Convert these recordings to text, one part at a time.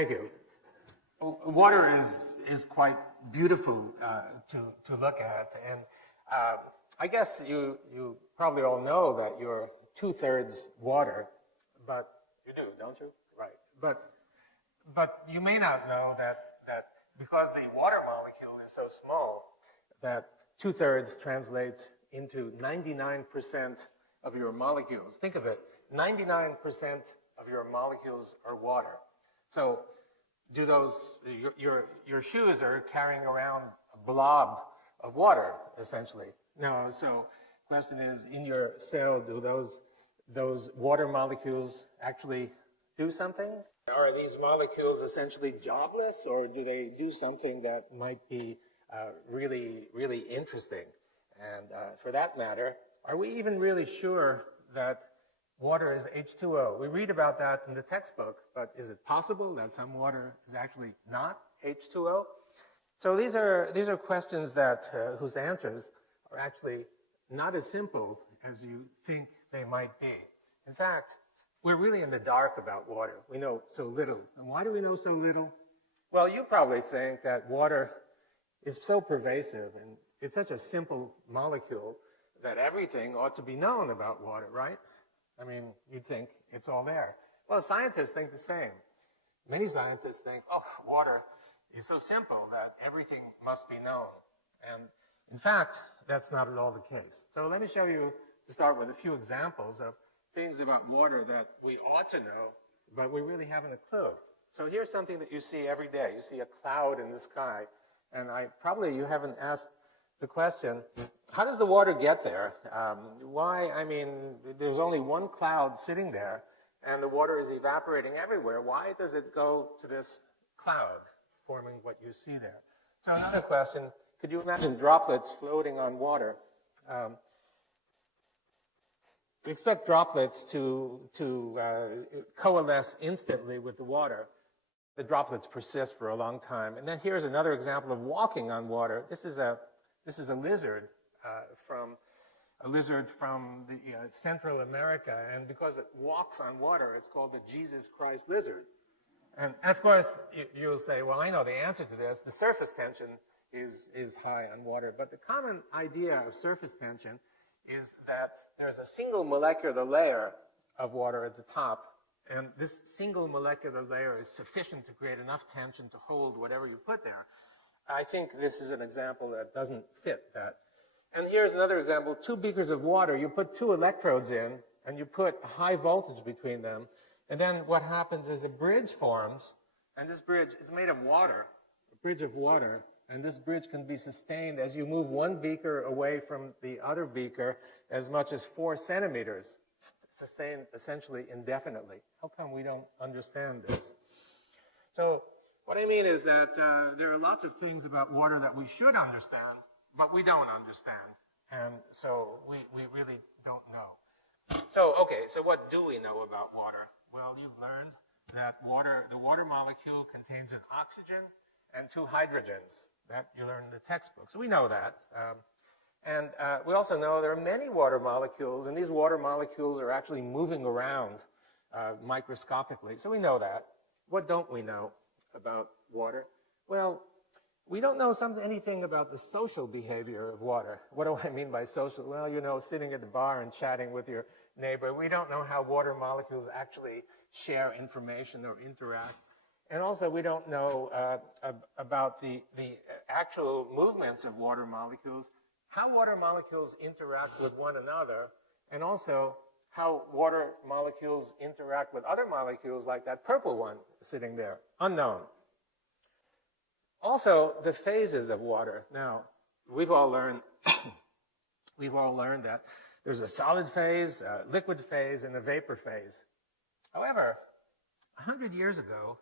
Thank you. Water is quite beautiful to look at, and I guess you probably all know that you're 2/3 water, but you do, don't you? Right. But you may not know that because the water molecule is so small, that 2/3 translates into 99% of your molecules. Think of it, 99% of your molecules are water. So do your shoes are carrying around a blob of water, essentially. Now, so question is, in your cell, do those water molecules actually do something? Are these molecules essentially jobless, or do they do something that might be really, really interesting? And for that matter, are we even really sure that water is H2O? We read about that in the textbook, but is it possible that some water is actually not H2O? So these are questions that whose answers are actually not as simple as you think they might be. In fact, we're really in the dark about water. We know so little. And why do we know so little? Well, you probably think that water is so pervasive and it's such a simple molecule that everything ought to be known about water, right? I mean, you'd think it's all there. Well, scientists think the same. Many scientists think, oh, water is so simple that everything must be known. And in fact, that's not at all the case. So let me show you, to start with, a few examples of things about water that we ought to know, but we really haven't a clue. So here's something that you see every day. You see a cloud in the sky, and probably you haven't asked the question, how does the water get there? Why? I mean, there's only one cloud sitting there, and the water is evaporating everywhere. Why does it go to this cloud, forming what you see there? So another question, could you imagine droplets floating on water? We expect droplets to coalesce instantly with the water. The droplets persist for a long time. And then here's another example of walking on water. This is a lizard from the Central America, and because it walks on water, it's called the Jesus Christ lizard. And of course, you'll say, well, I know the answer to this. The surface tension is high on water, but the common idea of surface tension is that there's a single molecular layer of water at the top, and this single molecular layer is sufficient to create enough tension to hold whatever you put there. I think this is an example that doesn't fit that. And here's another example, 2 beakers of water. You put 2 electrodes in, and you put a high voltage between them, and then what happens is a bridge forms, and this bridge is made of water, a bridge of water, and this bridge can be sustained as you move one beaker away from the other beaker as much as 4 centimeters, sustained essentially indefinitely. How come we don't understand this? So what I mean is that there are lots of things about water that we should understand, but we don't understand. And so we really don't know. So, okay, so what do we know about water? Well, you've learned that the water molecule contains an oxygen and 2 hydrogens. That you learn in the textbook. So we know that. And we also know there are many water molecules, and these water molecules are actually moving around microscopically. So we know that. What don't we know about water? Well, we don't know anything about the social behavior of water. What do I mean by social? Well, you know, sitting at the bar and chatting with your neighbor. We don't know how water molecules actually share information or interact. And also, we don't know about the actual movements of water molecules, how water molecules interact with one another, and also how water molecules interact with other molecules like that purple one sitting there. Unknown. Also, the phases of water. Now, we've all learned that there's a solid phase, a liquid phase, and a vapor phase. However, 100 years ago,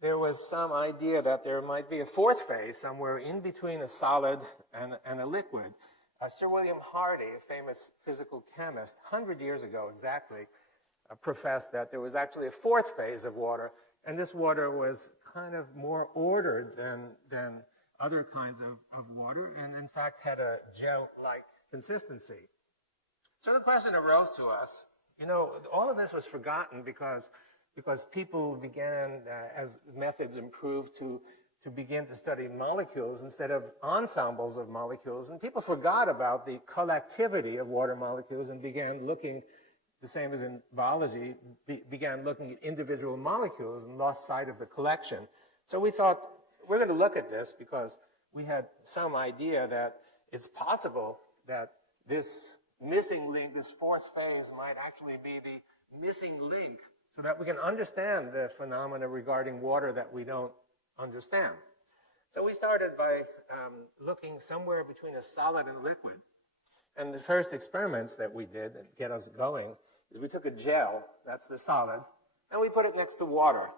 there was some idea that there might be a 4th phase somewhere in between a solid and a liquid. Sir William Hardy, a famous physical chemist, 100 years ago exactly, professed that there was actually a 4th phase of water, and this water was kind of more ordered than other kinds of water, and in fact had a gel-like consistency. So the question arose to us, you know, all of this was forgotten because because people began, as methods improved, to begin to study molecules instead of ensembles of molecules. And people forgot about the collectivity of water molecules and began looking, the same as in biology, began looking at individual molecules and lost sight of the collection. So we thought, we're going to look at this because we had some idea that it's possible that this missing link, this fourth phase, might actually be the missing link so that we can understand the phenomena regarding water that we don't understand. So we started by looking somewhere between a solid and liquid. And the first experiments that we did that get us going is we took a gel, that's the solid, and we put it next to water.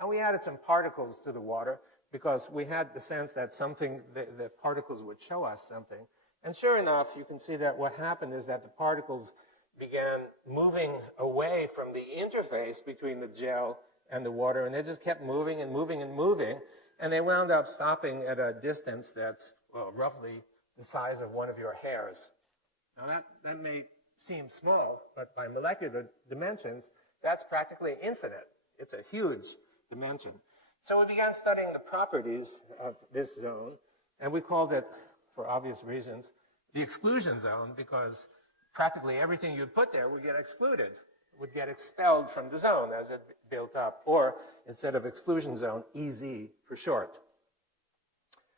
And we added some particles to the water because we had the sense that something, the particles would show us something. And sure enough, you can see that what happened is that the particles began moving away from the interface between the gel and the water, and they just kept moving and moving and moving, and they wound up stopping at a distance that's, well, roughly the size of one of your hairs. Now that may seem small, but by molecular dimensions, that's practically infinite. It's a huge dimension. So we began studying the properties of this zone, and we called it, for obvious reasons, the exclusion zone, because practically everything you'd put there would get excluded, would get expelled from the zone as it built up, or instead of exclusion zone, EZ for short.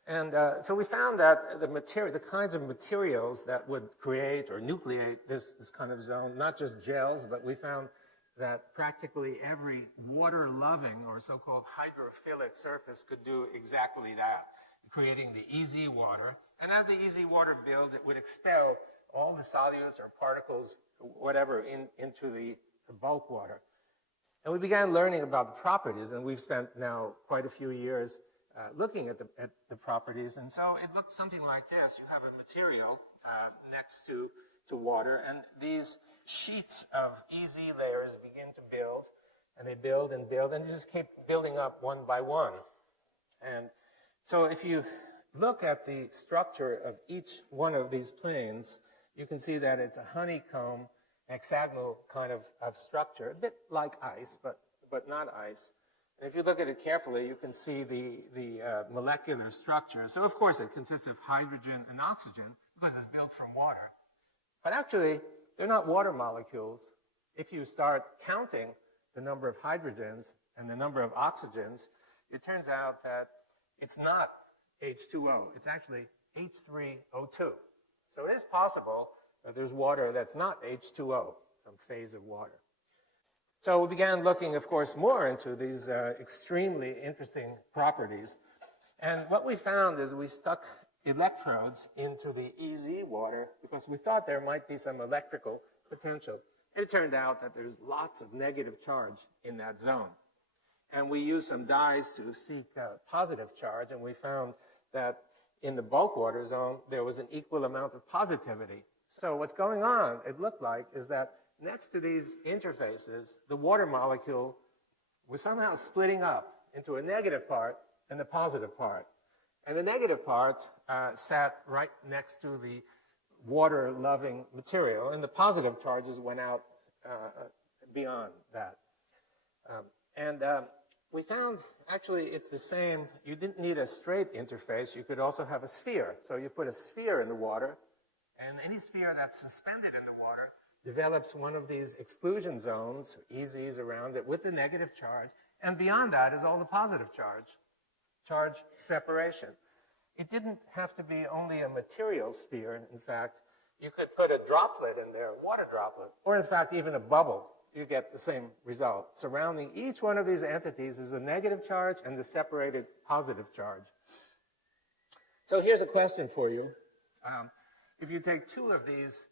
And so we found that the kinds of materials that would create or nucleate this kind of zone, not just gels, but we found that practically every water-loving or so-called hydrophilic surface could do exactly that, creating the EZ water. And as the EZ water builds, it would expel all the solutes or particles, whatever, into the bulk water. And we began learning about the properties, and we've spent now quite a few years looking at the properties. And so it looks something like this. You have a material next to water, and these sheets of EZ layers begin to build, and they build and build, and you just keep building up one by one. And so if you look at the structure of each one of these planes, you can see that it's a honeycomb, hexagonal kind of structure, a bit like ice, but not ice. And if you look at it carefully, you can see the molecular structure. So of course it consists of hydrogen and oxygen because it's built from water. But actually, they're not water molecules. If you start counting the number of hydrogens and the number of oxygens, it turns out that it's not H2O. It's actually H3O2. So it is possible that there's water that's not H2O, some phase of water. So we began looking, of course, more into these extremely interesting properties. And what we found is we stuck electrodes into the EZ water because we thought there might be some electrical potential. And it turned out that there's lots of negative charge in that zone. And we used some dyes to seek positive charge, and we found that in the bulk water zone, there was an equal amount of positivity. So what's going on, it looked like, is that next to these interfaces, the water molecule was somehow splitting up into a negative part and a positive part. And the negative part sat right next to the water-loving material, and the positive charges went out beyond that. We found, actually, it's the same. You didn't need a straight interface. You could also have a sphere. So you put a sphere in the water, and any sphere that's suspended in the water develops one of these exclusion zones, EZs around it, with the negative charge. And beyond that is all the positive charge separation. It didn't have to be only a material sphere. In fact, you could put a droplet in there, a water droplet, or in fact, even a bubble. You get the same result. Surrounding each one of these entities is the negative charge and the separated positive charge. So here's a question for you. If you take two of these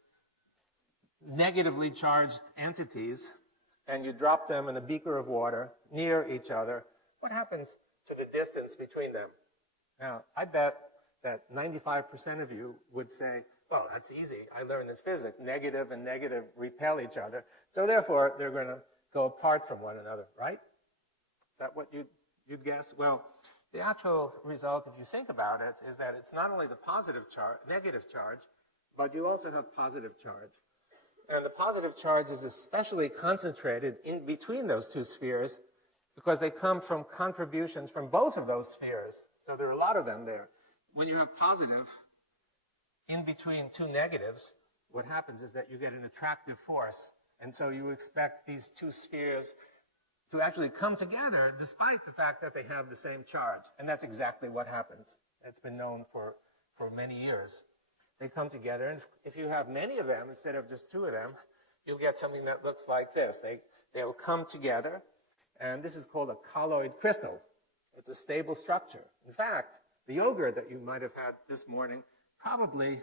negatively charged entities and you drop them in a beaker of water near each other, what happens to the distance between them? Now, I bet that 95% of you would say, well, that's easy. I learned in physics. Negative and negative repel each other. So therefore, they're going to go apart from one another, right? Is that what you'd guess? Well, the actual result, if you think about it, is that it's not only the positive charge, negative charge, but you also have positive charge. And the positive charge is especially concentrated in between those two spheres because they come from contributions from both of those spheres. So there are a lot of them there. When you have positive in between two negatives, what happens is that you get an attractive force. And so you expect these two spheres to actually come together despite the fact that they have the same charge. And that's exactly what happens. It's been known for many years. They come together, and if you have many of them instead of just two of them, you'll get something that looks like this. They'll come together, and this is called a colloid crystal. It's a stable structure. In fact, the yogurt that you might have had this morning probably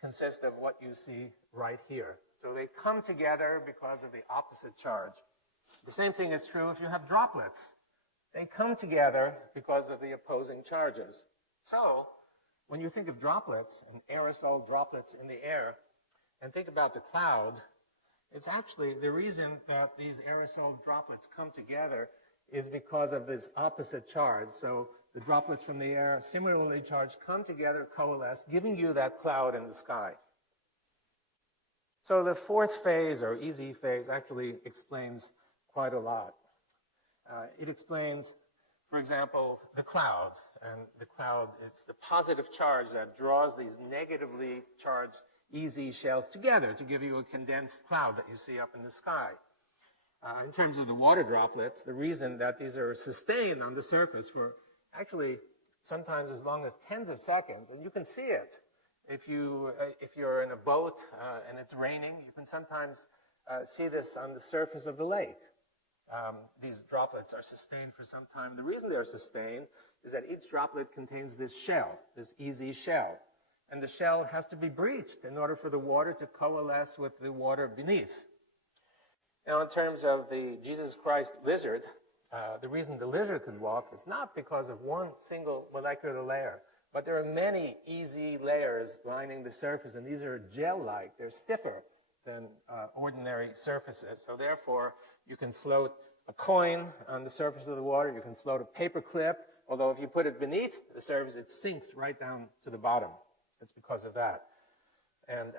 consists of what you see right here. So they come together because of the opposite charge. The same thing is true if you have droplets. They come together because of the opposing charges. So, when you think of droplets and aerosol droplets in the air, and think about the cloud, it's actually the reason that these aerosol droplets come together is because of this opposite charge. So the droplets from the air, similarly charged, come together, coalesce, giving you that cloud in the sky. So the fourth phase, or easy phase, actually explains quite a lot. It explains, for example, the cloud. And the cloud, it's the positive charge that draws these negatively charged easy shells together to give you a condensed cloud that you see up in the sky. In terms of the water droplets, the reason that these are sustained on the surface for actually sometimes as long as tens of seconds, and you can see it. If you're in a boat and it's raining, you can sometimes see this on the surface of the lake. These droplets are sustained for some time. The reason they're sustained is that each droplet contains this shell, this easy shell. And the shell has to be breached in order for the water to coalesce with the water beneath. Now, in terms of the Jesus Christ lizard, the reason the lizard can walk is not because of one single molecular layer, but there are many easy layers lining the surface, and these are gel-like. They're stiffer than ordinary surfaces. So therefore, you can float a coin on the surface of the water. You can float a paper clip, although if you put it beneath the surface, it sinks right down to the bottom. It's because of that. And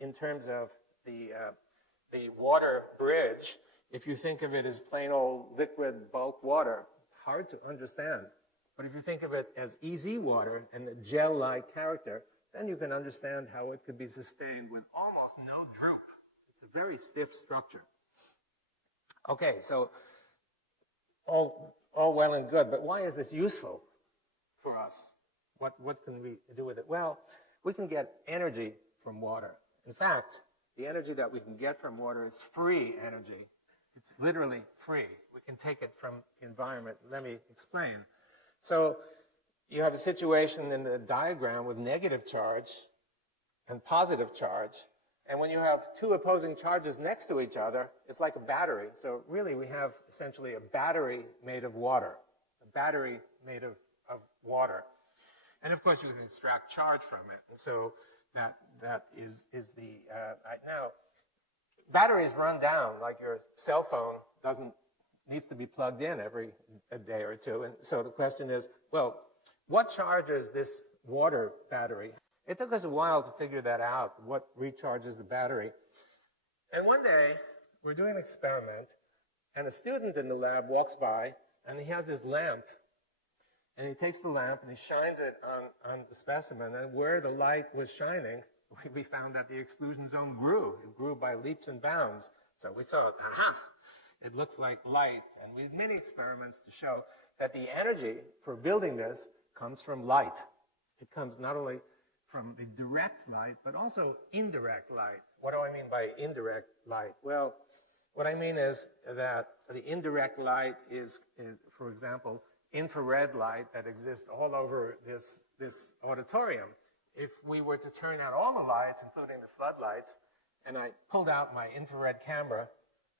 in terms of the water bridge, if you think of it as plain old liquid bulk water, it's hard to understand. But if you think of it as easy water and the gel-like character, then you can understand how it could be sustained with almost no droop. It's a very stiff structure. Okay, so all well and good, but why is this useful for us? What can we do with it? Well, we can get energy from water. In fact, the energy that we can get from water is free energy. It's literally free. We can take it from the environment. Let me explain. So you have a situation in the diagram with negative charge and positive charge. And when you have two opposing charges next to each other, it's like a battery. So really we have essentially a battery made of water. A battery made of water. And of course you can extract charge from it. And so that is the, now, batteries run down, like your cell phone needs to be plugged in every day or two. And so the question is, well, what charges this water battery? It took us a while to figure that out, what recharges the battery. And one day, we're doing an experiment, and a student in the lab walks by, and he has this lamp. And he takes the lamp and he shines it on the specimen. And where the light was shining, we found that the exclusion zone grew. It grew by leaps and bounds. So we thought, aha, it looks like light. And we had many experiments to show that the energy for building this comes from light. It comes not only from the direct light, but also indirect light. What do I mean by indirect light? Well, what I mean is that the indirect light is for example, infrared light that exists all over this auditorium. If we were to turn out all the lights, including the floodlights, and I pulled out my infrared camera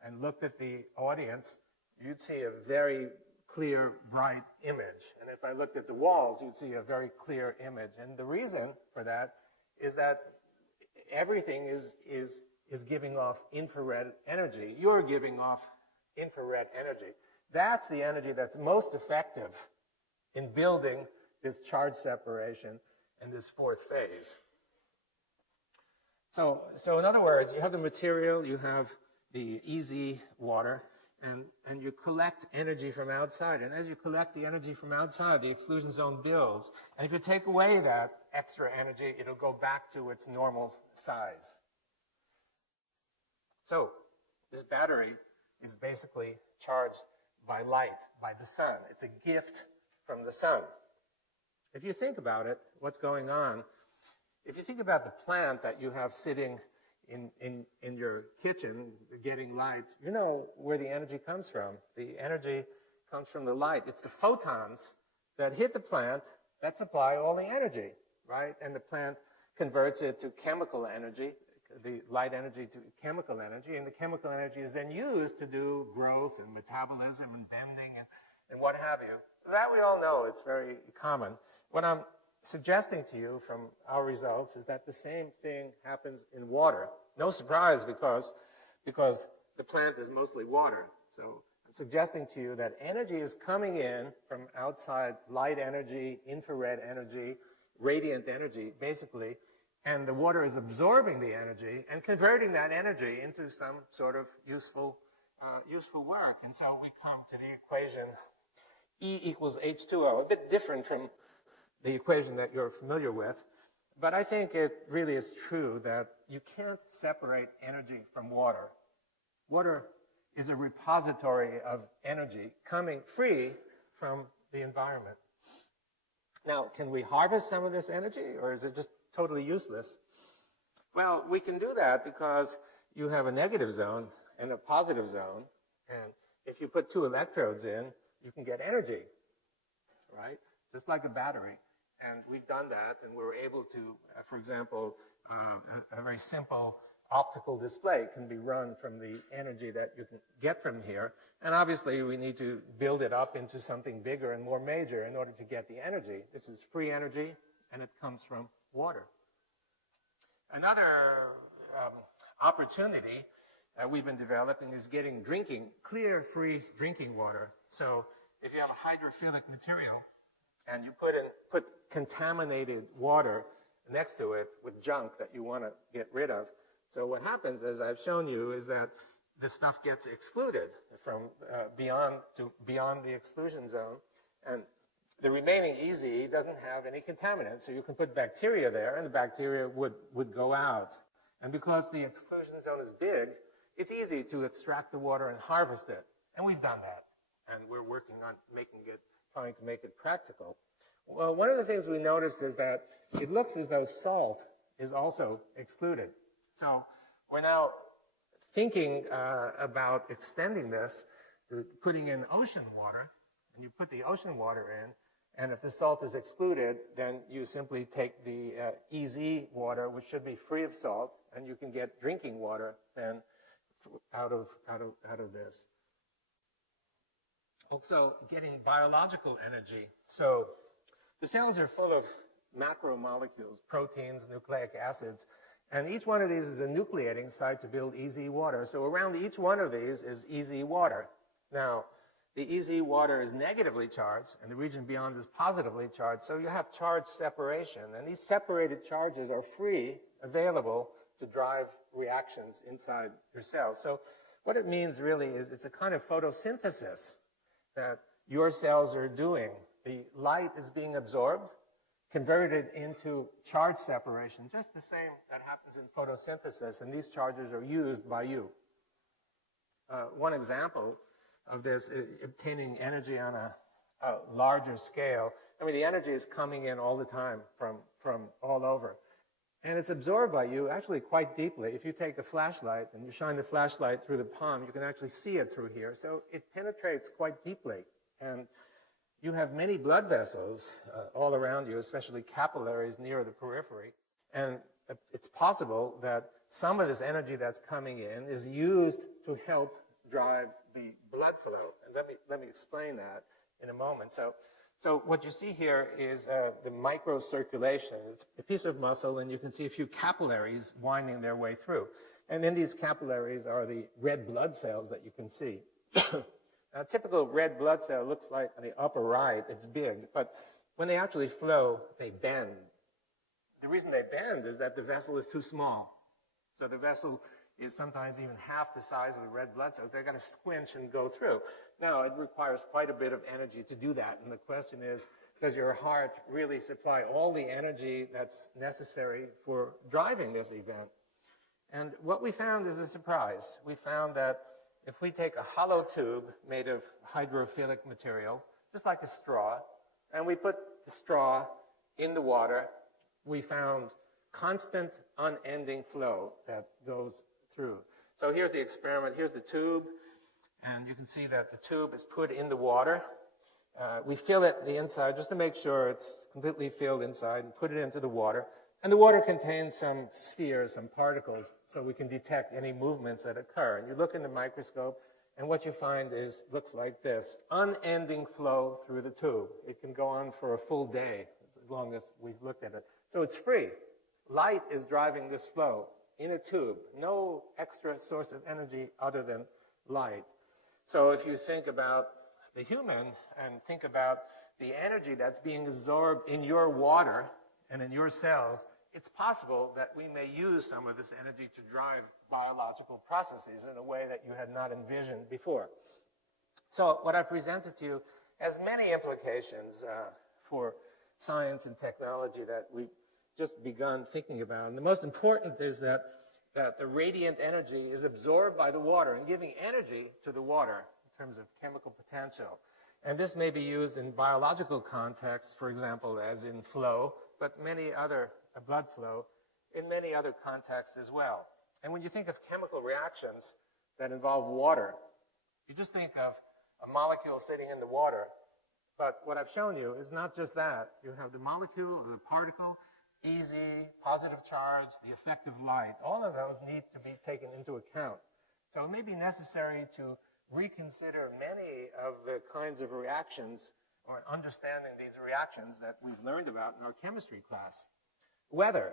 and looked at the audience, you'd see a very clear, bright image. And if I looked at the walls, you'd see a very clear image. And the reason for that is that everything is giving off infrared energy. You're giving off infrared energy. That's the energy that's most effective in building this charge separation in this fourth phase. So in other words, you have the material, you have the easy water, and you collect energy from outside. And as you collect the energy from outside, the exclusion zone builds. And if you take away that extra energy, it'll go back to its normal size. So this battery is basically charged by light, by the sun. It's a gift from the sun. If you think about it, what's going on, if you think about the plant that you have sitting in your kitchen getting light, you know where the energy comes from. The energy comes from the light. It's the photons that hit the plant that supply all the energy, right? And the plant converts it to chemical energy, the light energy to chemical energy, and the chemical energy is then used to do growth and metabolism and bending and what have you. That we all know, it's very common. What I'm suggesting to you from our results is that the same thing happens in water. No surprise because the plant is mostly water. So I'm suggesting to you that energy is coming in from outside, light energy, infrared energy, radiant energy, basically, and the water is absorbing the energy and converting that energy into some sort of useful work. And so we come to the equation E equals H2O, a bit different from the equation that you're familiar with. But I think it really is true that you can't separate energy from water. Water is a repository of energy coming free from the environment. Now, can we harvest some of this energy, or is it just totally useless? Well, we can do that because you have a negative zone and a positive zone. And if you put two electrodes in, you can get energy, right? Just like a battery. And we've done that, and we're able to, for example, a very simple optical display can be run from the energy that you can get from here. And obviously, we need to build it up into something bigger and more major in order to get the energy. This is free energy, and it comes from water. Another opportunity that we've been developing is getting clear, free drinking water. So if you have a hydrophilic material, and you put contaminated water next to it with junk that you want to get rid of. So what happens, as I've shown you, is that the stuff gets excluded from beyond the exclusion zone, and the remaining EZ doesn't have any contaminants. So you can put bacteria there, and the bacteria would go out. And because the exclusion zone is big, it's easy to extract the water and harvest it. And we've done that, and we're working on trying to make it practical. Well, one of the things we noticed is that it looks as though salt is also excluded. So we're now thinking about extending this to putting in ocean water, and you put the ocean water in, and if the salt is excluded, then you simply take the EZ water, which should be free of salt, and you can get drinking water then out of this. Also, getting biological energy. So the cells are full of macromolecules, proteins, nucleic acids, and each one of these is a nucleating site to build EZ water. So around each one of these is EZ water. Now, the EZ water is negatively charged, and the region beyond is positively charged. So you have charge separation, and these separated charges are free, available to drive reactions inside your cells. So what it means really is it's a kind of photosynthesis that your cells are doing. The light is being absorbed, converted into charge separation, just the same that happens in photosynthesis, and these charges are used by you. One example of this is obtaining energy on a larger scale. I mean, the energy is coming in all the time from all over. And it's absorbed by you actually quite deeply. If you take a flashlight and you shine the flashlight through the palm, you can actually see it through here. So it penetrates quite deeply. And you have many blood vessels all around you, especially capillaries near the periphery. And it's possible that some of this energy that's coming in is used to help drive the blood flow. And let me explain that in a moment. So what you see here is the microcirculation. It's a piece of muscle, and you can see a few capillaries winding their way through. And in these capillaries are the red blood cells that you can see. Now, a typical red blood cell looks like on the upper right, it's big, but when they actually flow, they bend. The reason they bend is that the vessel is too small. So the vessel is sometimes even half the size of the red blood cells. They've got to squinch and go through. Now, it requires quite a bit of energy to do that. And the question is, does your heart really supply all the energy that's necessary for driving this event? And what we found is a surprise. We found that if we take a hollow tube made of hydrophilic material, just like a straw, and we put the straw in the water, we found constant, unending flow that goes through. So here's the experiment. Here's the tube, and you can see that the tube is put in the water. We fill it the inside just to make sure it's completely filled inside and put it into the water. And the water contains some spheres, some particles, so we can detect any movements that occur. And you look in the microscope, and what you find looks like this: unending flow through the tube. It can go on for a full day, as long as we've looked at it. So it's free. Light is driving this flow in a tube. No extra source of energy other than light. So if you think about the human and think about the energy that's being absorbed in your water and in your cells, it's possible that we may use some of this energy to drive biological processes in a way that you had not envisioned before. So what I presented to you has many implications for science and technology that we've just begun thinking about. And the most important is that the radiant energy is absorbed by the water and giving energy to the water in terms of chemical potential. And this may be used in biological contexts, for example, as in flow, but many other blood flow in many other contexts as well. And when you think of chemical reactions that involve water, you just think of a molecule sitting in the water. But what I've shown you is not just that. You have the molecule or the particle, easy, positive charge, the effect of light. All of those need to be taken into account. So it may be necessary to reconsider many of the kinds of reactions or understanding these reactions that we've learned about in our chemistry class. Weather.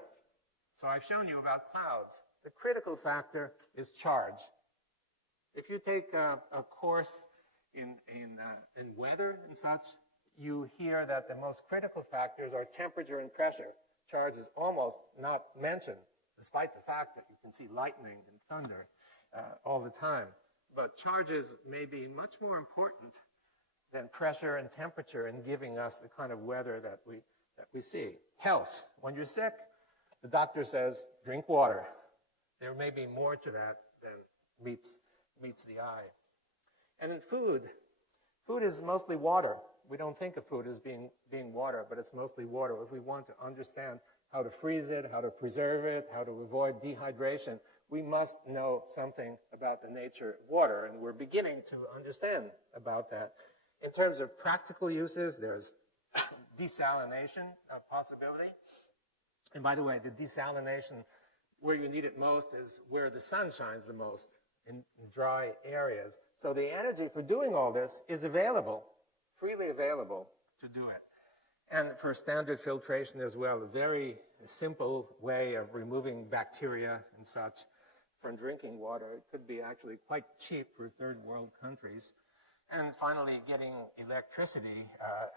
So I've shown you about clouds. The critical factor is charge. If you take a course in weather and such, you hear that the most critical factors are temperature and pressure. Charge is almost not mentioned, despite the fact that you can see lightning and thunder all the time. But charges may be much more important than pressure and temperature in giving us the kind of weather that we see. Health. When you're sick, the doctor says, drink water. There may be more to that than meets the eye. And in food is mostly water. We don't think of food as being water, but it's mostly water. If we want to understand how to freeze it, how to preserve it, how to avoid dehydration, we must know something about the nature of water, and we're beginning to understand about that. In terms of practical uses, there's desalination, a possibility. And by the way, the desalination, where you need it most is where the sun shines the most, in dry areas. So the energy for doing all this is available, freely available to do it. And for standard filtration as well, a very simple way of removing bacteria and such from drinking water. It could be actually quite cheap for third world countries. And finally, getting electricity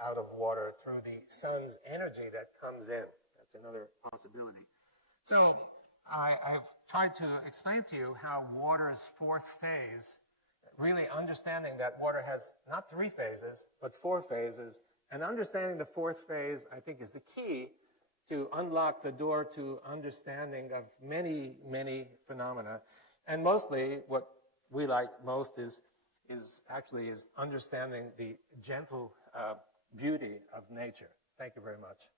out of water through the sun's energy that comes in. That's another possibility. So I've tried to explain to you how water's fourth phase, really understanding that water has not 3 phases, but 4 phases. And understanding the fourth phase, I think, is the key to unlock the door to understanding of many, many phenomena. And mostly, what we like most is understanding the gentle beauty of nature. Thank you very much.